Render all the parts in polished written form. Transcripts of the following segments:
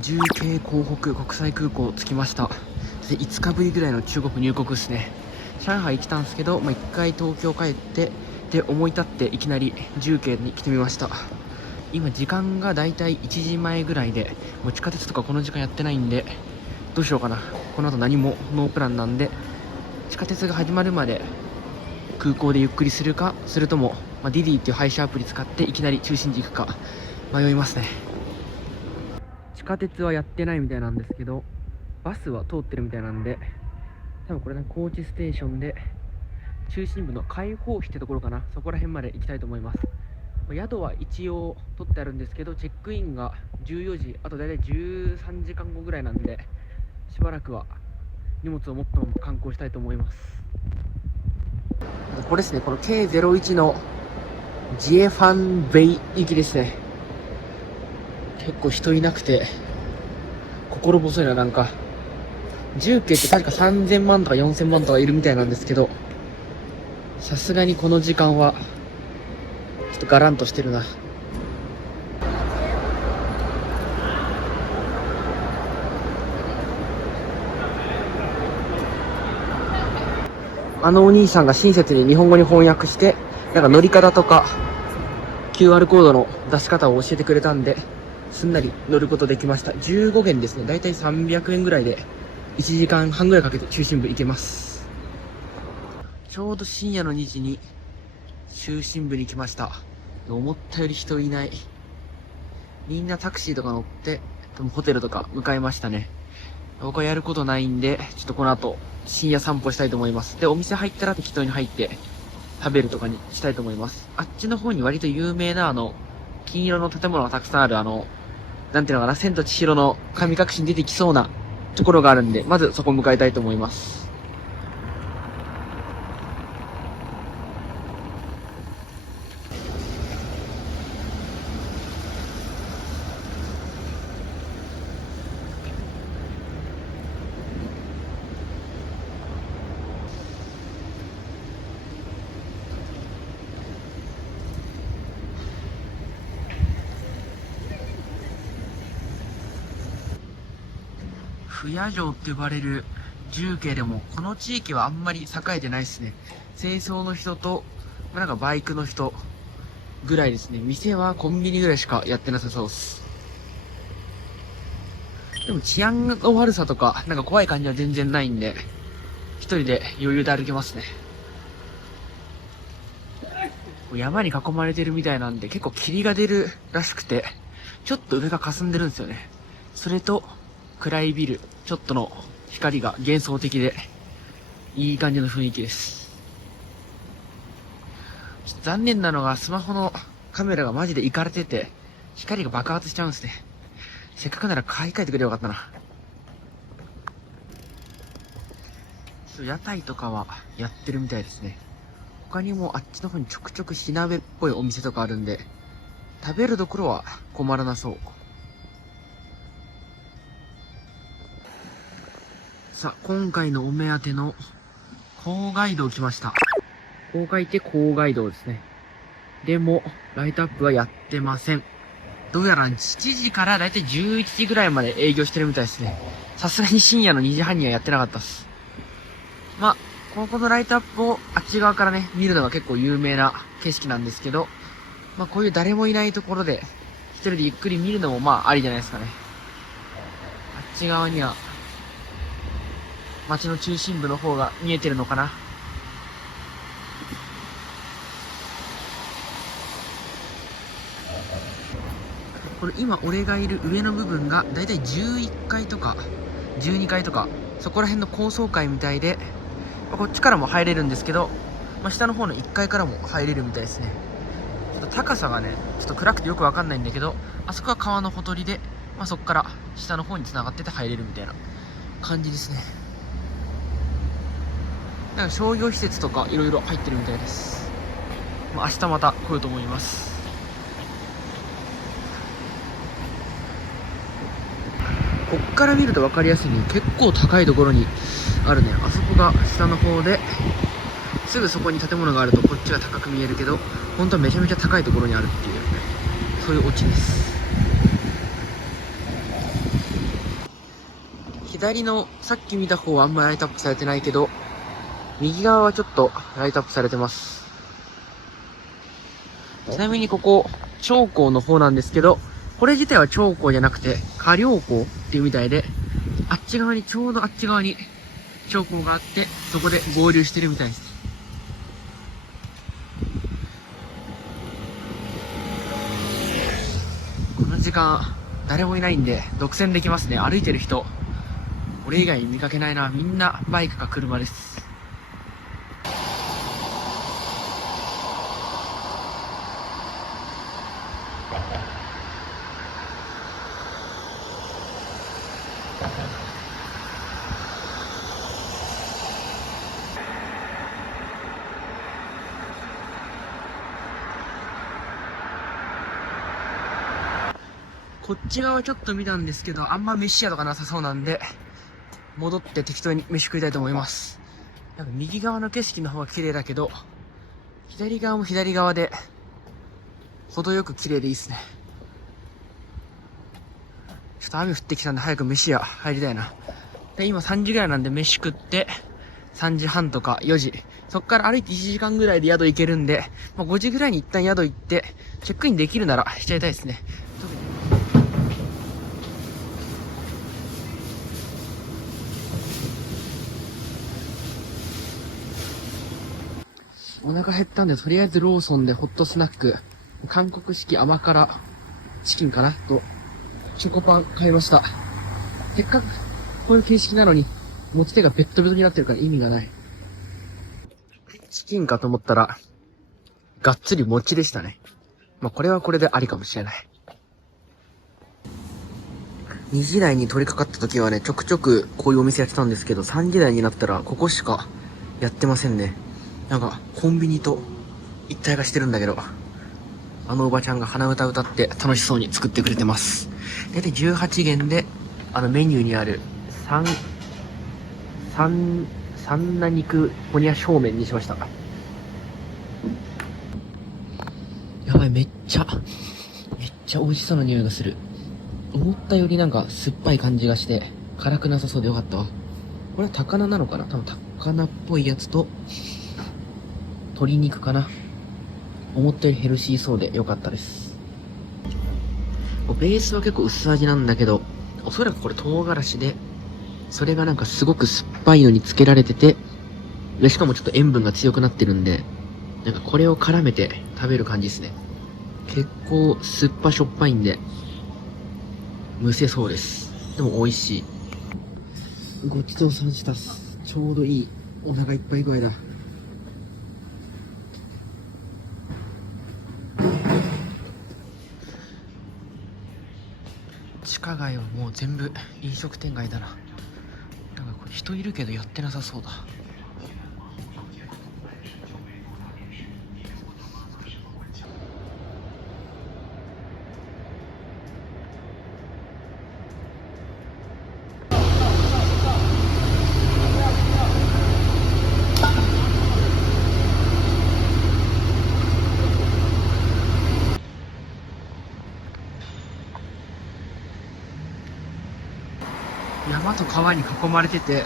重慶港北国際空港着きました。で5日ぶりぐらいの中国入国ですね。上海来たんですけど、1回東京帰ってで思い立っていきなり重慶に来てみました。今時間がだいたい1時前ぐらいで、もう地下鉄とかこの時間やってないんでどうしようかな。この後何もノープランなんで、地下鉄が始まるまで空港でゆっくりするか、それとも、ディディっていう配車アプリ使っていきなり中心地行くか迷いますね。地下鉄はやってないみたいなんですけど、バスは通ってるみたいなんで、多分これね、高知ステーションで中心部の開放碑ってところかな、そこら辺まで行きたいと思います。宿は一応取ってあるんですけど、チェックインが14時、あとだいたい13時間後ぐらいなんで、しばらくは荷物を持ったまま観光したいと思います。これですね、この K01 のジエファンベイ行きですね。結構人いなくて心細いな。なんか重慶って確か3000万とか4000万とかいるみたいなんですけど、さすがにこの時間はちょっとガランとしてるな。あのお兄さんが親切に日本語に翻訳して、なんか乗り方とか QR コードの出し方を教えてくれたんで、すんなり乗ることできました。15元ですね。だいたい300円ぐらいで1時間半ぐらいかけて中心部行けます。ちょうど深夜の2時に中心部に来ました。思ったより人いない。みんなタクシーとか乗って多分ホテルとか向かいましたね。僕はやることないんで、ちょっとこの後深夜散歩したいと思います。で、お店入ったら適当に入って食べるとかにしたいと思います。あっちの方に割と有名な金色の建物がたくさんあるなんていうのかな、千と千尋の神隠しに出てきそうなところがあるんで、まずそこを迎えたいと思います。不夜城って呼ばれる重慶でも、この地域はあんまり栄えてないですね。清掃の人と、なんかバイクの人ぐらいですね。店はコンビニぐらいしかやってなさそうです。でも治安の悪さとか、なんか怖い感じは全然ないんで、一人で余裕で歩けますね。山に囲まれてるみたいなんで、結構霧が出るらしくて、ちょっと上が霞んでるんですよね。それと、暗いビル、ちょっとの光が幻想的で、いい感じの雰囲気です。残念なのが、スマホのカメラがマジでイカれてて、光が爆発しちゃうんですね。せっかくなら買い替えてくれよかったな。屋台とかはやってるみたいですね。他にもあっちの方にちょくちょく火鍋っぽいお店とかあるんで、食べるところは困らなそう。さあ、今回のお目当ての郊外道来ました。こう書いて郊外道ですね。でも、ライトアップはやってません。どうやら7時からだいたい11時ぐらいまで営業してるみたいですね。さすがに深夜の2時半にはやってなかったっす。ここのライトアップをあっち側からね、見るのが結構有名な景色なんですけど、こういう誰もいないところで、一人でゆっくり見るのもありじゃないですかね。あっち側には、街の中心部の方が見えてるのかな。これ今俺がいる上の部分がだいたい11階とか12階とかそこら辺の高層階みたいで、こっちからも入れるんですけど、下の方の1階からも入れるみたいですね。ちょっと高さがね、ちょっと暗くてよくわかんないんだけど、あそこは川のほとりで、そこから下の方に繋がってて入れるみたいな感じですね。なんか商業施設とかいろいろ入ってるみたいです。明日また来ようと思います。こっから見ると分かりやすいね。結構高いところにあるね。あそこが下の方で、すぐそこに建物があるとこっちが高く見えるけど、本当はめちゃめちゃ高いところにあるっていう、そういうオチです。左のさっき見た方はあんまりライトアップされてないけど、右側はちょっとライトアップされてます。ちなみにここ、長江の方なんですけど、これ自体は長江じゃなくて、下梁江っていうみたいで、あっち側に、ちょうどあっち側に長江があって、そこで合流してるみたいです。この時間、誰もいないんで、独占できますね。歩いてる人。俺以外見かけないな。みんなバイクか車です。こっち側ちょっと見たんですけど、あんま飯屋とかなさそうなんで、戻って適当に飯食いたいと思います。なんか右側の景色の方が綺麗だけど、左側も左側で、程よく綺麗でいいですね。ちょっと雨降ってきたんで早く飯屋入りたいな。で、今3時ぐらいなんで飯食って、3時半とか4時。そっから歩いて1時間ぐらいで宿行けるんで、まあ、5時ぐらいに一旦宿行って、チェックインできるならしちゃいたいですね。お腹減ったんで、とりあえずローソンでホットスナック、韓国式甘辛チキンかなと、チョコパン買いました。せっかくこういう形式なのに、持ち手がベッドベトになってるから意味がない。チキンかと思ったら、がっつり餅でしたね。まあこれはこれでありかもしれない。2時台に取り掛かった時はね、ちょくちょくこういうお店やってたんですけど、3時台になったらここしかやってませんね。なんか、コンビニと一体化してるんだけど、あのおばちゃんが鼻歌歌って楽しそうに作ってくれてます。だいたい18元で、メニューにある、サンナ肉ホニャ正面にしました。やばい、めっちゃ美味しそうな匂いがする。思ったよりなんか酸っぱい感じがして、辛くなさそうでよかったわ。これは高菜なのかな？多分高菜っぽいやつと、鶏肉かな。思ったよりヘルシーそうでよかったです。ベースは結構薄味なんだけど、おそらくこれ唐辛子で、それがなんかすごく酸っぱいのにつけられてて、でしかもちょっと塩分が強くなってるんで、なんかこれを絡めて食べる感じですね。結構酸っぱしょっぱいんで、むせそうです。でも美味しい。ごちそうさまでした。ちょうどいいお腹いっぱい具合だ。地下街はもう全部飲食店街だな。なんかこれ人いるけどやってなさそうだ。山と川に囲まれてて、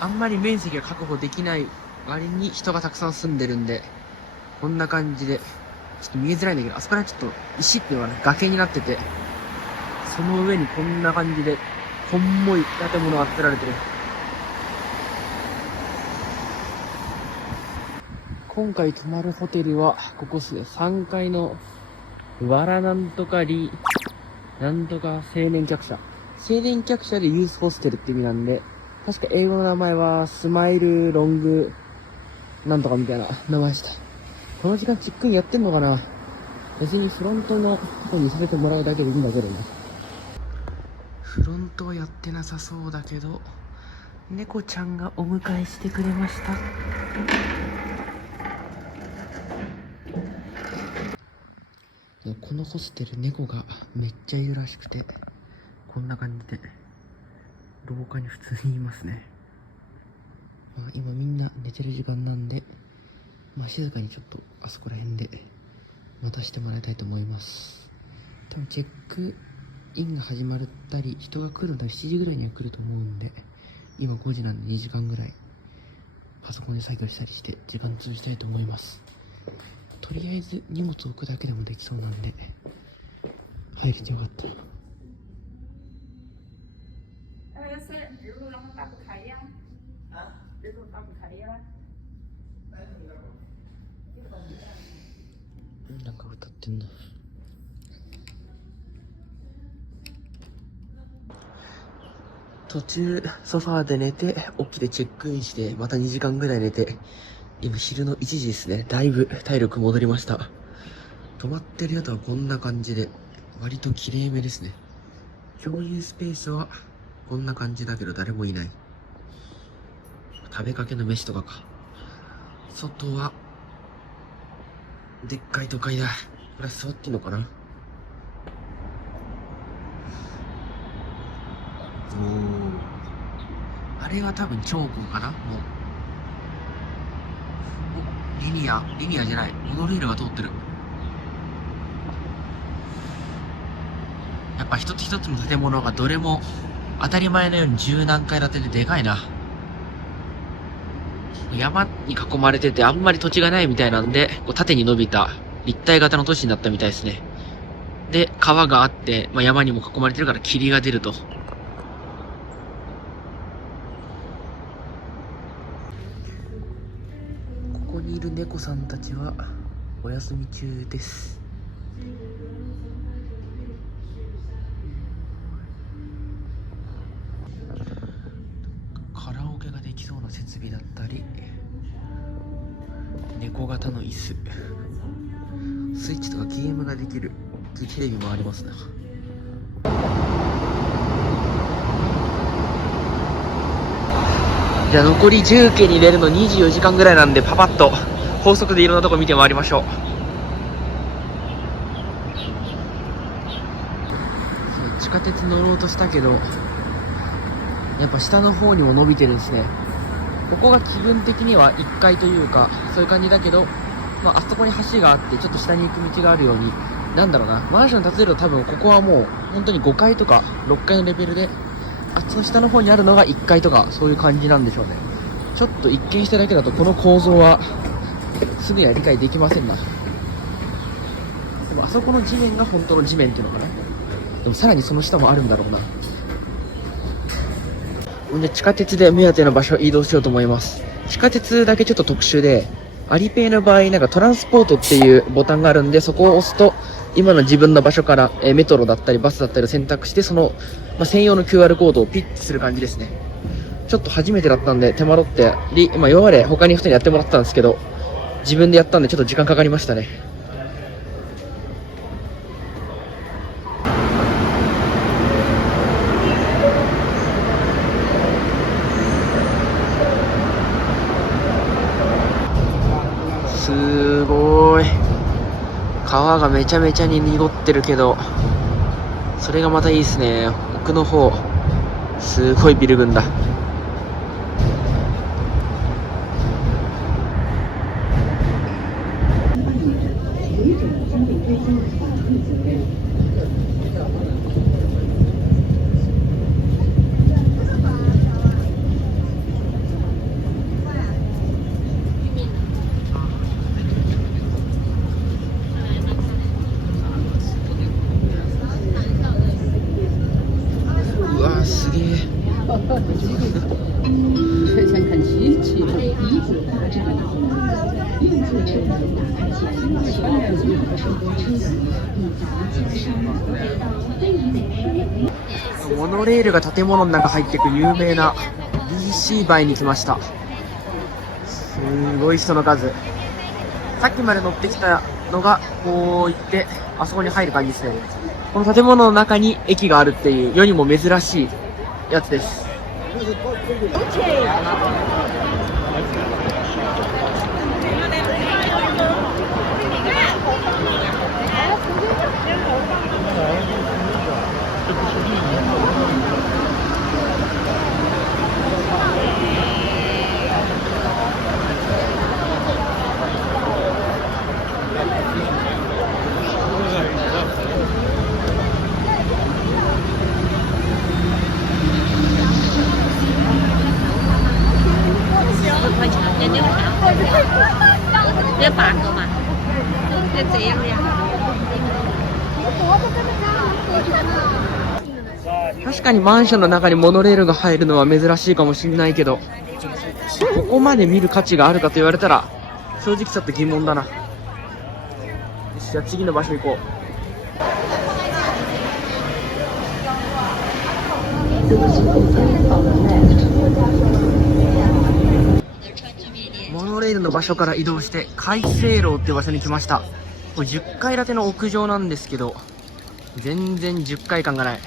あんまり面積が確保できない割に人がたくさん住んでるんで、こんな感じで、ちょっと見えづらいんだけど、あそこらちょっと石っていうのはね、崖になってて、その上にこんな感じで、こんもい建物が建てられてる。今回泊まるホテルは、ここっすね、3階の、わらなんとかなんとか青年客車。青年客車でユースホステルって意味なんで、確か英語の名前は、スマイルロング、なんとかみたいな名前でした。この時間チックインやってんのかな？別にフロントのとこにさせてもらうだけでいいんだけどね。フロントはやってなさそうだけど、猫ちゃんがお迎えしてくれました。このホステル猫がめっちゃいるらしくて、こんな感じで廊下に普通にいますね。今みんな寝てる時間なんで、静かにちょっとあそこら辺で待たせてもらいたいと思います。多分チェックインが始まったり人が来るのは7時ぐらいには来ると思うんで、今5時なんで2時間ぐらいパソコンで作業したりして時間潰したいと思います。とりあえず荷物を置くだけでもできそうなんで入れてよかった。なんか歌ってんな。途中ソファーで寝て起きてチェックインしてまた2時間ぐらい寝て、今昼の1時ですね。だいぶ体力戻りました。泊まってる宿はこんな感じで割と綺麗めですね。共有スペースはこんな感じだけど誰もいない。食べかけの飯とかか。外はでっかい都会だ。これは座っていいのかな。あれが多分長江かな。もうリニアじゃない、モノレールが通ってる。やっぱ一つ一つの建物がどれも当たり前のように十何階建てででかいな。山に囲まれててあんまり土地がないみたいなんで、こう縦に伸びた立体型の都市になったみたいですね。で、川があって、山にも囲まれてるから霧が出ると。ここにいる猫さんたちはお休み中です。カラオケができそうな設備だったり、猫型の椅子、スイッチとかゲームができる大きいテレビもありますね。じゃあ残り10軒に入れるの24時間ぐらいなんで、パパッと高速でいろんなとこ見て回りましょう。地下鉄乗ろうとしたけどやっぱ下の方にも伸びてるんですね。ここが気分的には1階というかそういう感じだけど、あそこに橋があってちょっと下に行く道があるように、なんだろうな、マンション建てると多分ここはもう本当に5階とか6階のレベルで、あっちの下の方にあるのが1階とかそういう感じなんでしょうね。ちょっと一見しただけだとこの構造はすぐには理解できませんな。でもあそこの地面が本当の地面っていうのかな。でもさらにその下もあるんだろうな。で地下鉄で目当ての場所移動しようと思います。地下鉄だけちょっと特殊で、アリペイの場合なんかトランスポートっていうボタンがあるんで、そこを押すと今の自分の場所からメトロだったりバスだったりを選択して、その、専用の QR コードをピッてする感じですね。ちょっと初めてだったんで手間取って、今まで他に2人にやってもらったんですけど、自分でやったんでちょっと時間かかりましたね。すごい川がめちゃめちゃに濁ってるけど、それがまたいいですね。奥の方すごいビル群だ。うわすげえ。モノレールが建物の中入っていく有名な BC バイに来ました。すごい人の数。さっきまで乗ってきたのがこう行ってあそこに入る感じですね。この建物の中に駅があるっていう世にも珍しいやつです。8个嘛，就这样呀。確かにマンションの中にモノレールが入るのは珍しいかもしれないけど、ここまで見る価値があるかと言われたら正直ちょっと疑問だな。よし、じゃあ次の場所行こう。モノレールの場所から移動して海星楼っていう場所に来ました。これ10階建ての屋上なんですけど、全然10階感がない。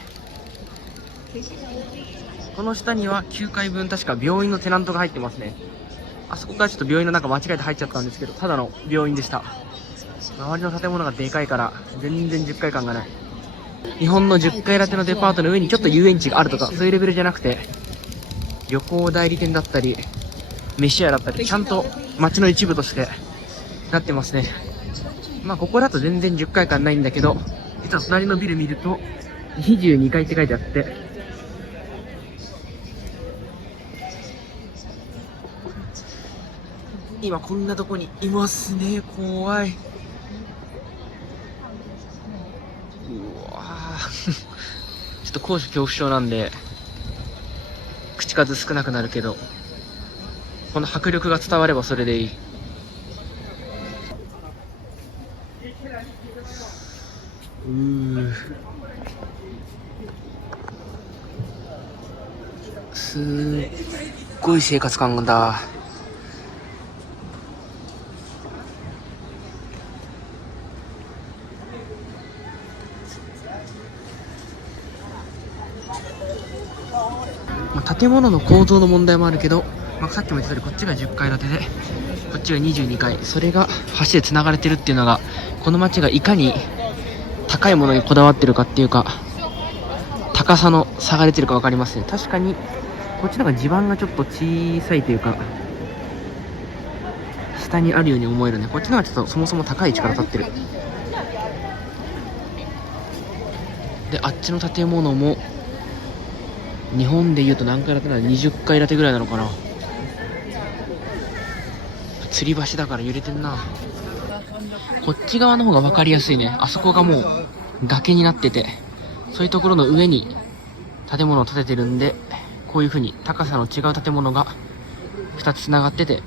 この下には9階分確か病院のテナントが入ってますね。あそこからちょっと病院の中間違えて入っちゃったんですけど、ただの病院でした。周りの建物がでかいから全然10階感がない。日本の10階建てのデパートの上にちょっと遊園地があるとかそういうレベルじゃなくて、旅行代理店だったり飯屋だったりちゃんと街の一部としてなってますね。まあここだと全然10階感ないんだけど、実は隣のビル見ると22階って書いてあって、今こんなとこにいますね。怖い。うわーちょっと高所恐怖症なんで口数少なくなるけど、この迫力が伝わればそれでいい。すっごい生活感だ。建物の構造の問題もあるけど、さっきも言った通りこっちが10階建てでこっちが22階、それが橋で繋がれてるっていうのが、この街がいかに高いものにこだわってるかっていうか、高さの差が出てるか分かりますね。確かにこっちの方が地盤がちょっと小さいというか下にあるように思えるね。こっちの方がちょっとそもそも高い位置から立ってる。で、あっちの建物も日本でいうと何階建てなの？ 20 階建てぐらいなのかな。吊り橋だから揺れてんな。こっち側の方が分かりやすいね。あそこがもう崖になってて、そういうところの上に建物を建ててるんで、こういう風に高さの違う建物が2つ繋がってて、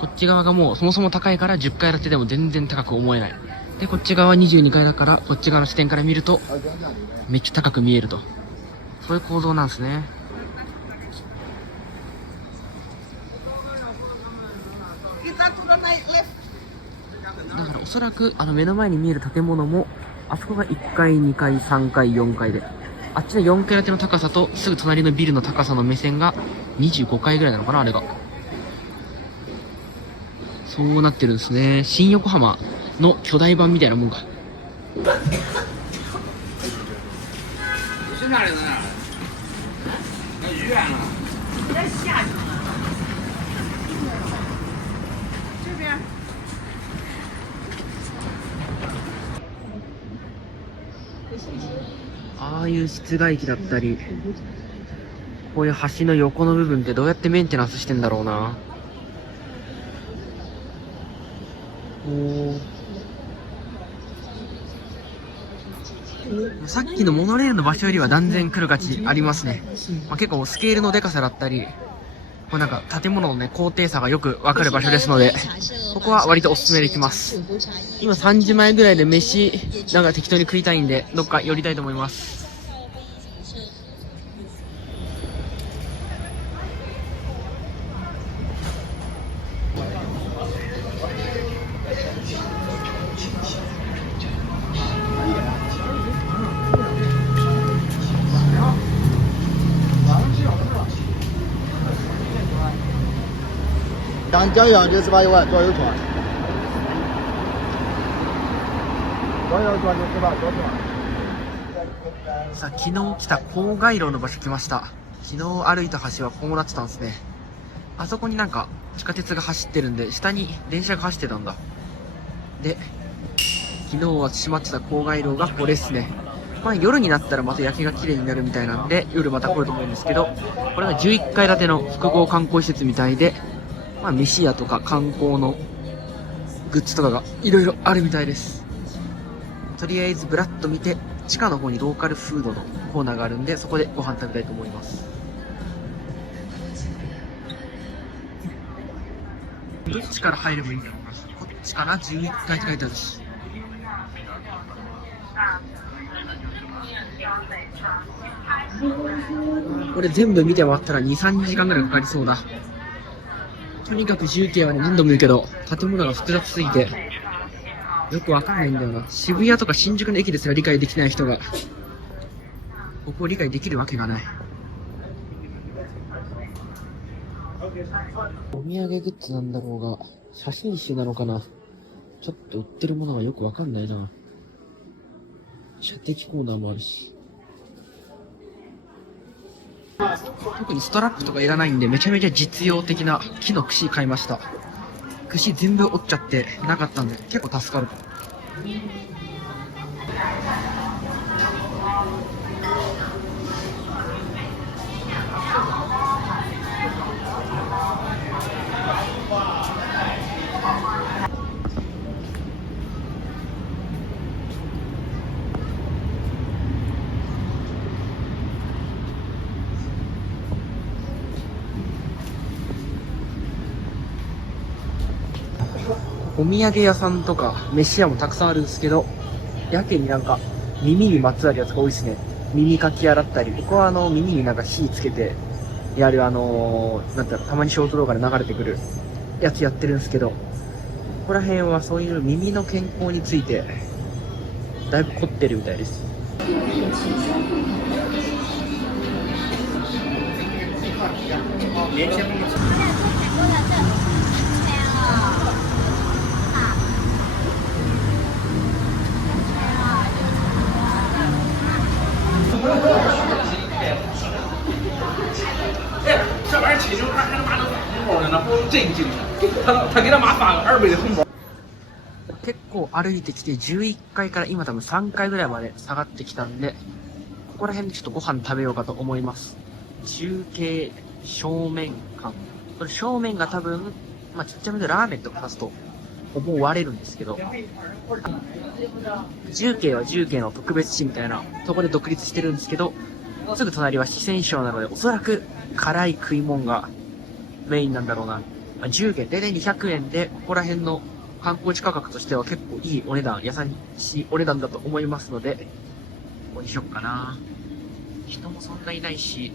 こっち側がもうそもそも高いから10階建てでも全然高く思えない。で、こっち側は22階だから、こっち側の視点から見るとめっちゃ高く見えると。そういう構造なんですね。だからおそらく目の前に見える建物も、あそこが1階、2階、3階、4階で、あっちの4階建ての高さとすぐ隣のビルの高さの目線が25階ぐらいなのかな、あれが。そうなってるんですね。新横浜の巨大版みたいなもんか。ああいう室外機だったり、こういう橋の横の部分ってどうやってメンテナンスしてんだろうな。さっきのモノレールの場所よりは断然来る価値ありますね。結構スケールのでかさだったり、こうなんか建物のね、高低差がよくわかる場所ですので、ここは割とおすすめできます。今3時前ぐらいで飯なんか適当に食いたいんで、どっか寄りたいと思います。江洋就18万左右船，左右船就18左船。さあ、昨日来た郊外路の場所来ました。昨日歩いた橋はこうなってたんですね。あそこになんか地下鉄が走ってるんで、下に電車が走ってたんだ。で、昨日は閉まってた郊外路がこれですね。夜になったらまた夜景が綺麗になるみたいなんで、夜また来ると思うんですけど、これが11階建ての複合観光施設みたいで、まあ、飯屋とか観光のグッズとかがいろいろあるみたいです。とりあえずブラッと見て、地下の方にローカルフードのコーナーがあるんで、そこでご飯食べたいと思います。どっちから入ればいいんだろうな。こっちかな、11階って書いてあるし。これ全部見て終わったら2、3時間ぐらいかかりそうだ。とにかく重慶はね、何度も言うけど、建物が複雑すぎて、よくわかんないんだよな。渋谷とか新宿の駅ですら理解できない人が、ここを理解できるわけがない。お土産グッズなんだろうが、写真集なのかな。ちょっと売ってるものがよくわかんないな。射的コーナーもあるし。特にストラップとかいらないんで、めちゃめちゃ実用的な木の串買いました。串全部折っちゃってなかったんで、結構助かる。お土産屋さんとか飯屋もたくさんあるんですけど、やけになんか耳にまつわるやつが多いですね。耳かき洗ったり、ここは耳になんか火つけてやるなんていうの、たまにショート動画で流れてくるやつやってるんですけど、ここら辺はそういう耳の健康についてだいぶ凝ってるみたいです。这玩意儿起球，还他妈的红包呢，不震惊了。他给他妈发个2倍的红包。結構歩いてきて11階から今多分3階ぐらいまで下がってきたんで、ここら辺でちょっとご飯食べようかと思います。中継正面館。これ正面が多分、まあちっちゃめでラーメンとか足すと、もう割れるんですけど、重慶は重慶の特別地みたいなとこで独立してるんですけど、すぐ隣は四川省なので、おそらく辛い食い物がメインなんだろうな。まあ、重慶、だいたい200円で、ここら辺の観光地価格としては結構いいお値段、優しいお値段だと思いますので、ここにしよっかな。人もそんないないし、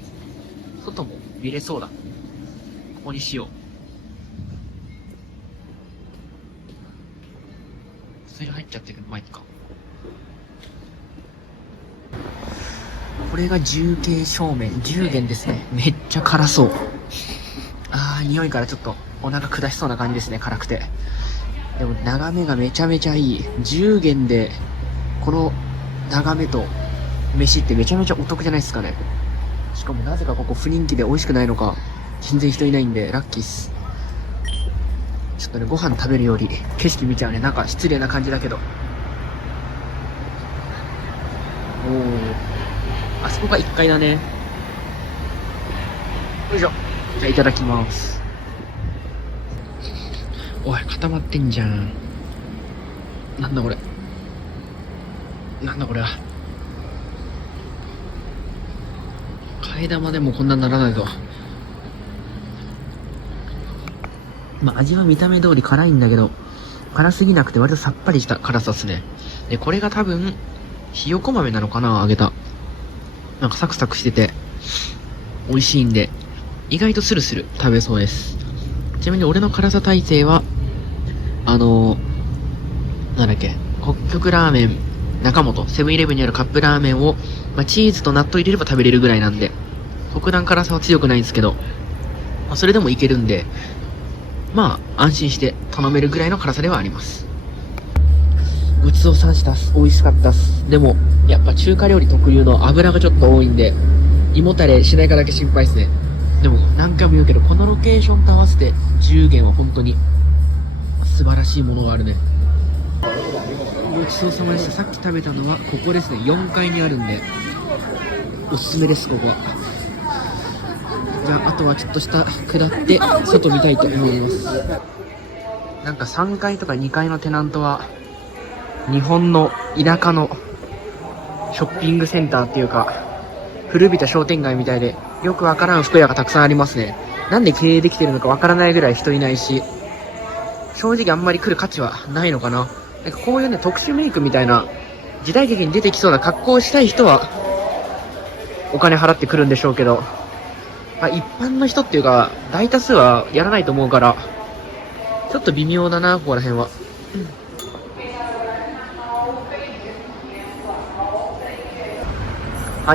外も見れそうだ。ここにしよう。それ入っちゃってるの、マイクか。これが重慶正面、10元ですね。めっちゃ辛そう。匂いからちょっとお腹下しそうな感じですね、辛くて。でも眺めがめちゃめちゃいい。10元で、この眺めと飯ってめちゃめちゃお得じゃないですかね。しかもなぜかここ不人気で美味しくないのか、全然人いないんでラッキーっす。ちょっとね、ご飯食べるより景色見ちゃうね。なんか失礼な感じだけど。あそこが1階だね。よいしょ。じゃあいただきます。おい、固まってんじゃん。なんだこれ。なんだこれは。替え玉でもこんなにならないぞ。まあ味は見た目通り辛いんだけど、辛すぎなくて割とさっぱりした辛さっすね。で、これが多分、ひよこ豆なのかな、揚げた。なんかサクサクしてて、美味しいんで、意外とスルスル食べそうです。ちなみに俺の辛さ耐性は、なんだっけ、北極ラーメン、中本、セブンイレブンにあるカップラーメンを、まあ、チーズと納豆入れれば食べれるぐらいなんで、特段辛さは強くないんですけど、まあ、それでもいけるんで、まあ、安心して頼めるぐらいの辛さではあります。ごちそうさんしたっす。美味しかったっす。でも、やっぱ中華料理特有の油がちょっと多いんで、胃もたれしないかだけ心配ですね。でも、何回も言うけど、このロケーションと合わせて、10元は本当に、素晴らしいものがあるね。ごちそうさまでした。さっき食べたのは、ここですね。4階にあるんで、おすすめです、ここは。じゃああとはちょっと下下って外見たいと思います。なんか3階とか2階のテナントは日本の田舎のショッピングセンターっていうか古びた商店街みたいでよくわからん服屋がたくさんありますね。なんで経営できてるのかわからないぐらい人いないし、正直あんまり来る価値はないのかな。なんかこういうね特殊メイクみたいな時代劇に出てきそうな格好をしたい人はお金払ってくるんでしょうけど、まあ、一般の人っていうか大多数はやらないと思うからちょっと微妙だなここら辺は。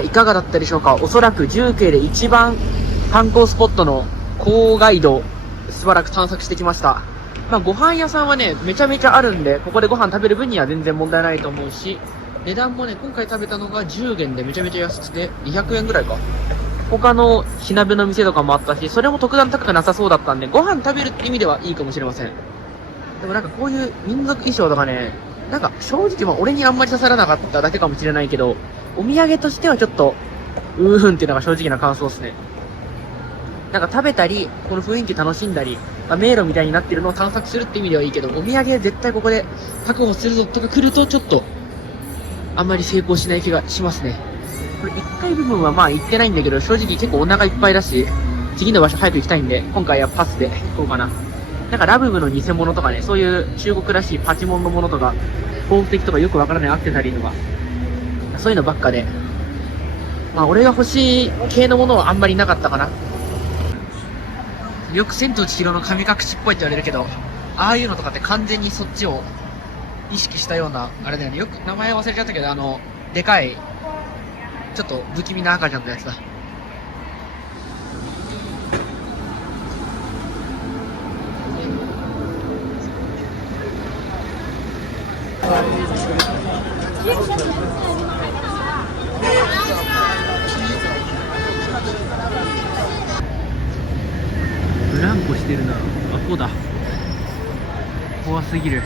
いかがだったでしょうか。おそらく重慶で一番観光スポットの郊外道しばらく探索してきました。まあご飯屋さんはねめちゃめちゃあるんでここでご飯食べる分には全然問題ないと思うし、値段もね今回食べたのが10元でめちゃめちゃ安くて200円ぐらいか。他の火鍋の店とかもあったしそれも特段高くなさそうだったんでご飯食べるって意味ではいいかもしれません。でもなんかこういう民族衣装とかねなんか正直まあ俺にあんまり刺さらなかっただけかもしれないけどお土産としてはちょっとうーんっていうのが正直な感想ですね。なんか食べたりこの雰囲気楽しんだり、まあ、迷路みたいになってるのを探索するって意味ではいいけどお土産絶対ここで確保するぞとか来るとちょっとあんまり成功しない気がしますね。これ1階部分はまあ行ってないんだけど正直結構お腹いっぱいだし次の場所早く行きたいんで今回はパスで行こうかな。なんかラブブの偽物とかねそういう中国らしいパチモンのものとか宝石とかよくわからないアクセサリーとかそういうのばっかでまあ俺が欲しい系のものはあんまりなかったかな。よく千と千尋の神隠しっぽいって言われるけどああいうのとかって完全にそっちを意識したようなあれだよね。よく名前忘れちゃったけどでかいちょっと不気味な赤ちゃんのやつだ。ブランコしてるな。あ、こうだ。怖すぎる。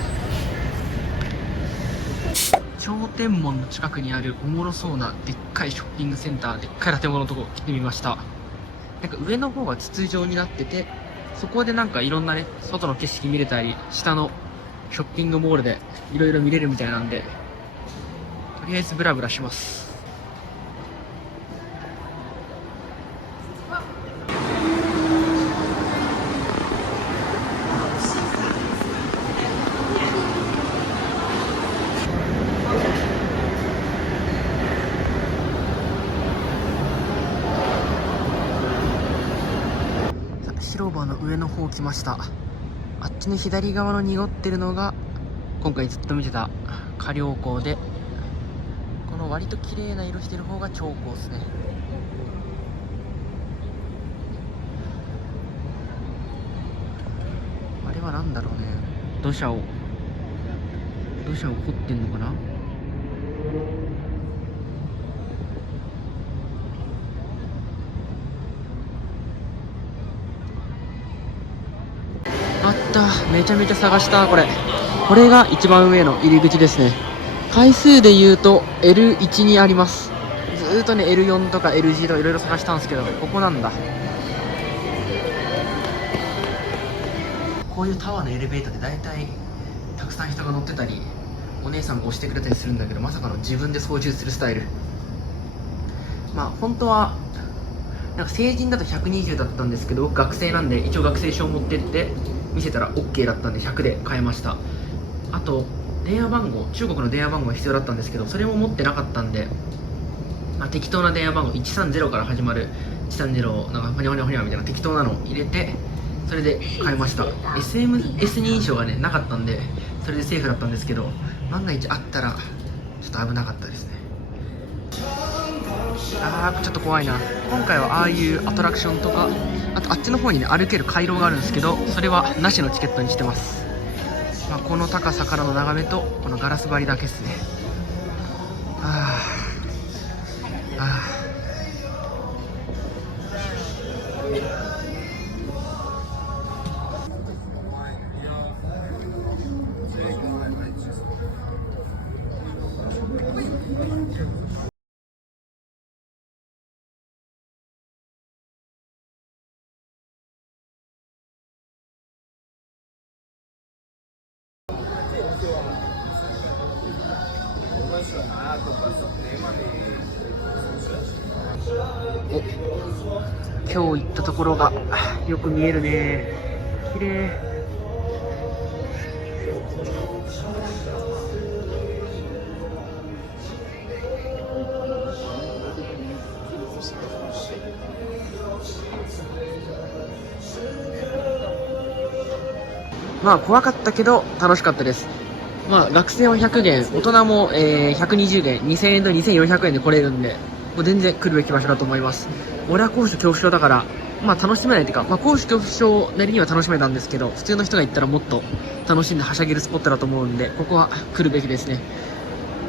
朝天門の近くにあるおもろそうなでっかいショッピングセンター、でっかい建物のとこ来てみました。なんか上の方が筒状になっててそこでなんかいろんなね外の景色見れたり下のショッピングモールでいろいろ見れるみたいなんでとりあえずブラブラします。広場の上の方来ました。あっちの左側の濁ってるのが今回ずっと見てた花稜港でこの割と綺麗な色してる方が長江ですね。あれはなんだろうね。土砂を掘ってんのかな。あった。めちゃめちゃ探した。これが一番上の入り口ですね。回数で言うと L1 にあります。ずーっとね L4 とか LG とかいろいろ探したんですけどここなんだ。こういうタワーのエレベーターって大体たくさん人が乗ってたりお姉さんが押してくれたりするんだけどまさかの自分で操縦するスタイル。まあ本当はなんか成人だと120だったんですけど僕学生なんで一応学生証持ってって見せたら OK だったんで100で買えました。あと電話番号中国の電話番号が必要だったんですけどそれも持ってなかったんで、まあ、適当な電話番号130から始まる130なんかほにゃほにゃほにゃみたいな適当なのを入れてそれで買いました。 SMS 認証がねなかったんでそれでセーフだったんですけど万が一あったらちょっと危なかったですね。ちょっと怖いな。今回はああいうアトラクションとかあとあっちの方にね歩ける回廊があるんですけどそれはなしのチケットにしてます。まあ、この高さからの眺めとこのガラス張りだけですね。ああお、今日行ったところがよく見えるね。綺麗。まあ怖かったけど楽しかったです。まあ学生は100元、大人も、120元、2000円と2400円で来れるんで、もう全然来るべき場所だと思います。俺は高所恐怖症だから、まあ楽しめないっていうか、まあ高所恐怖症なりには楽しめたんですけど、普通の人が行ったらもっと楽しんではしゃげるスポットだと思うんで、ここは来るべきですね。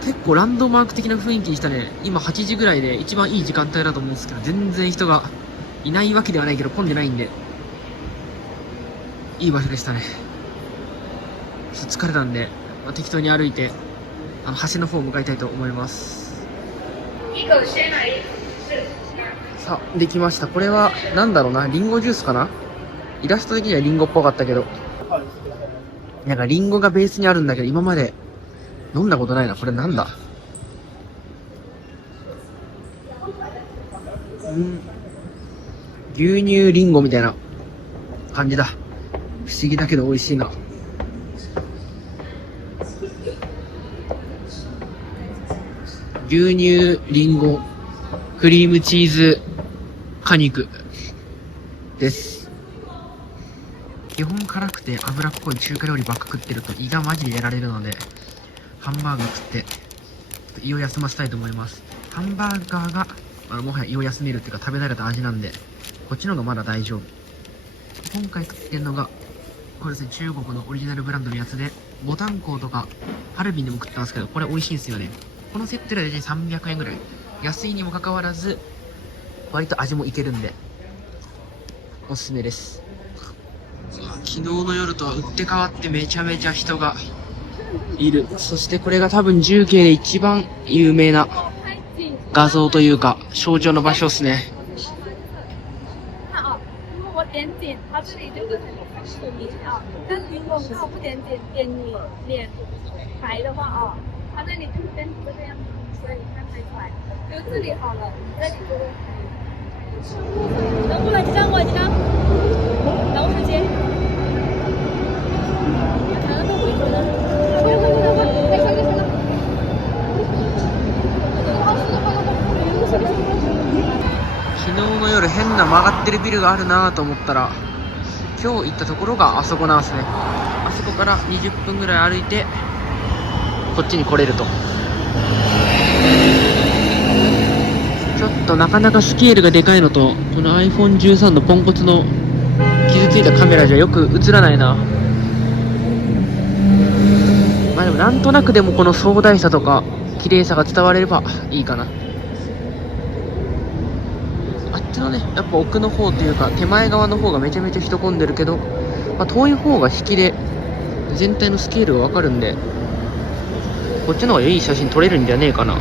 結構ランドマーク的な雰囲気にしたね。今8時ぐらいで一番いい時間帯だと思うんですけど、全然人がいないわけではないけど混んでないんで、いい場所でしたね。ちょっと疲れたんで、まあ、適当に歩いて橋の方を向かいたいと思います。さあできました。これはなんだろうな、リンゴジュースかな。イラスト的にはリンゴっぽかったけど、なんかリンゴがベースにあるんだけど、今まで飲んだことないな。これなんだ。牛乳リンゴみたいな感じだ。不思議だけど美味しいな。牛乳リンゴクリームチーズ果肉です。基本辛くて脂っこい中華料理ばっか食ってると胃がマジでやられるので、ハンバーガー食って胃を休ませたいと思います。ハンバーガーがもはや胃を休めるっていうか食べ慣れた味なんで、こっちの方がまだ大丈夫。今回食ってるのがこれですね、中国のオリジナルブランドのやつで、ボタンコウとかハルビンでも食ったんですけど、これ美味しいんですよね。このセットで大体300円ぐらい、安いにもかかわらず割と味もいけるんでおすすめです。昨日の夜とは打って変わってめちゃめちゃ人がいる。そしてこれが多分重慶で一番有名な画像というか象徴の場所ですね。点紧，它这里就是署名啊。但如果靠不点紧，点你脸牌的话啊，它这里就是跟你这个样子，所以你看拍出来，就这里好了，这里就会。能不能几张？我几张？然后直接。可能都回头了。快快快快！哎，快快快！昨日の夜変な曲がってるビルがあるなと思ったら、今日行ったところがあそこなんですね。あそこから20分ぐらい歩いてこっちに来れると。ちょっとなかなかスケールがでかいのと、この iPhone13 のポンコツの傷ついたカメラじゃよく映らないな。まあでもなんとなくでもこの壮大さとか綺麗さが伝われればいいかな。のね、やっぱ奥の方というか手前側の方がめちゃめちゃ人混んでるけど、まあ、遠い方が引きで全体のスケールがわかるんで、こっちの方がいい写真撮れるんじゃねえかな。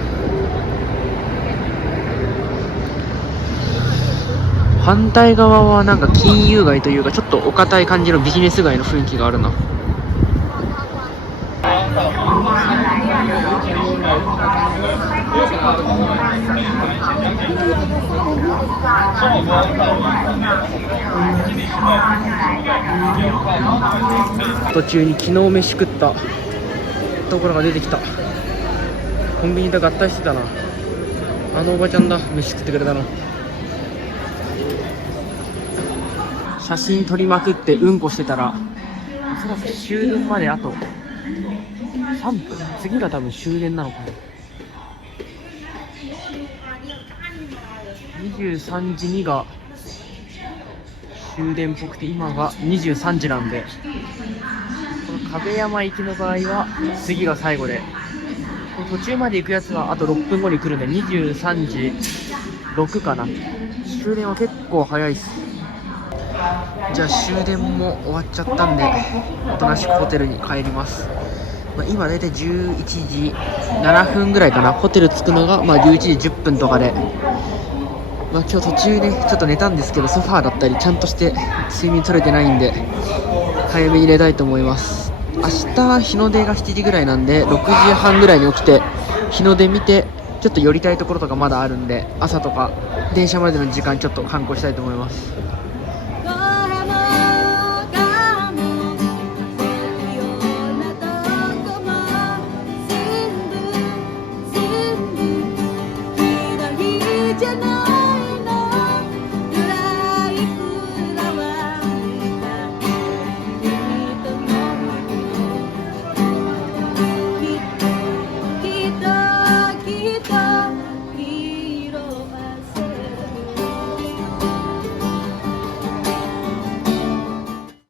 反対側はなんか金融街というかちょっとお堅い感じのビジネス街の雰囲気があるな。途中に昨日飯食ったところが出てきた。コンビニと合体してたな。あのおばちゃんだ、飯食ってくれたの。写真撮りまくってうんこしてたら、おそらく終電まであと3分。次が多分終電なのかな。23時にが終電っぽくて、今が23時なんで、この壁山行きの場合は次が最後で、途中まで行くやつはあと6分後に来るんで23時6かな。終電は結構早いっす。じゃあ終電も終わっちゃったんで、おとなしくホテルに帰ります。今だいたい11時7分ぐらいかな。ホテル着くのが11時10分とかで、今日途中ねちょっと寝たんですけど、ソファーだったりちゃんとして睡眠取れてないんで早めに寝たいと思います。明日日の出が7時ぐらいなんで6時半ぐらいに起きて日の出見てちょっと寄りたいところとかまだあるんで、朝とか電車までの時間ちょっと観光したいと思います。